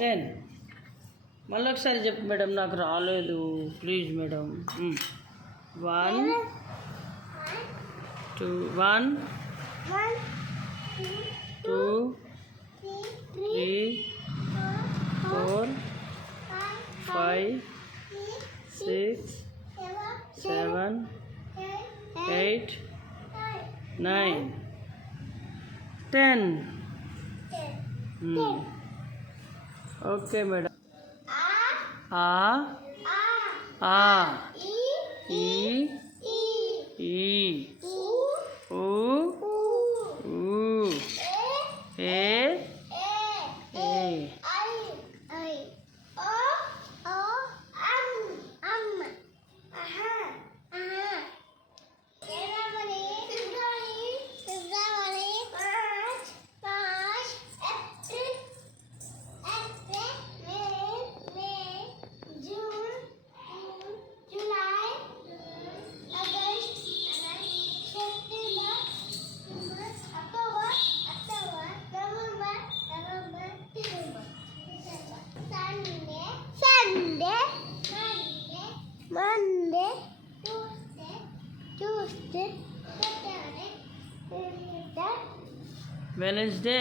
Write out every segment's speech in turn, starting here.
10. మళ్ళీ ఒకసారి చెప్పు మేడం, నాకు రాలేదు ప్లీజ్ మేడం. 1 2 1 2 3 4 5 6 7 8 9 10. Okay madam. ఆ ఆ ఈ ఈ ఊ ఊ ఏ ఏ. Monday, Tuesday, Wednesday, Wednesday.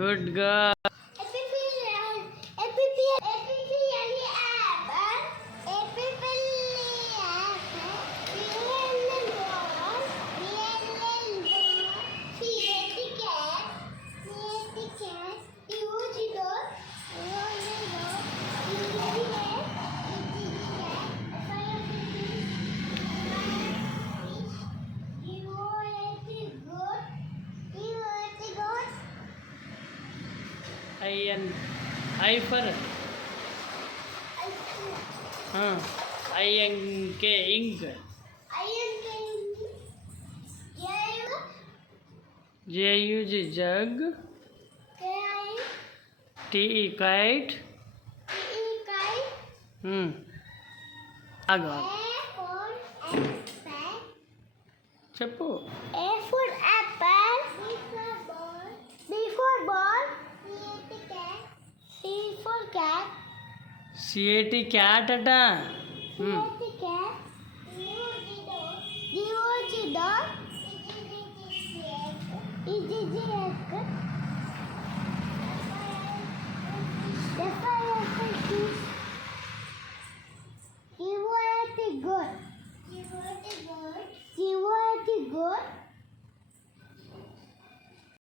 Good గా. I for INK ink. JUG jug. TE kite. ఆగు చెప్పు. A for apple. B for ball. C for cat. CAT cat అట. C cat. DOG dog. EGG egg. FIFI fish.